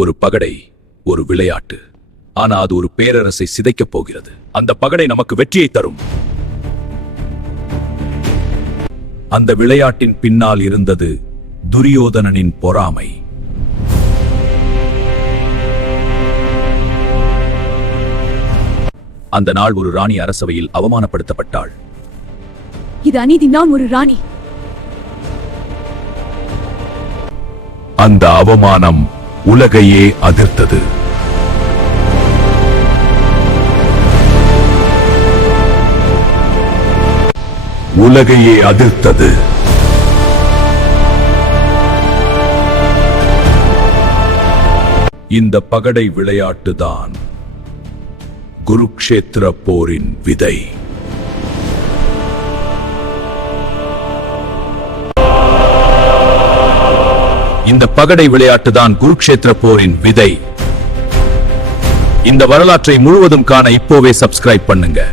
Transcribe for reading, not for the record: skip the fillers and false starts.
ஒரு பகடை, ஒரு விளையாட்டு. ஆனா அது ஒரு பேரரசை சிதைக்கப் போகிறது. அந்த பகடை நமக்கு வெற்றியை தரும். அந்த விளையாட்டின் பின்னால் இருந்தது துரியோதனனின் பொறாமை. அந்த நாள் ஒரு ராணி அரசவையில் அவமானப்படுத்தப்பட்டாள். இது அநீதி, நான் ஒரு ராணி. அந்த அவமானம் உலகையே அதிர்த்தது. உலகையே அதிர்த்தது. இந்த பகடை விளையாட்டுதான் குருக்ஷேத்திர போரின் விதை. இந்த பகடை விளையாட்டுதான் குருக்ஷேத்திர போரின் விதை. இந்த வரலாற்றை முழுவதும் காண இப்போவே சப்ஸ்கிரைப் பண்ணுங்க.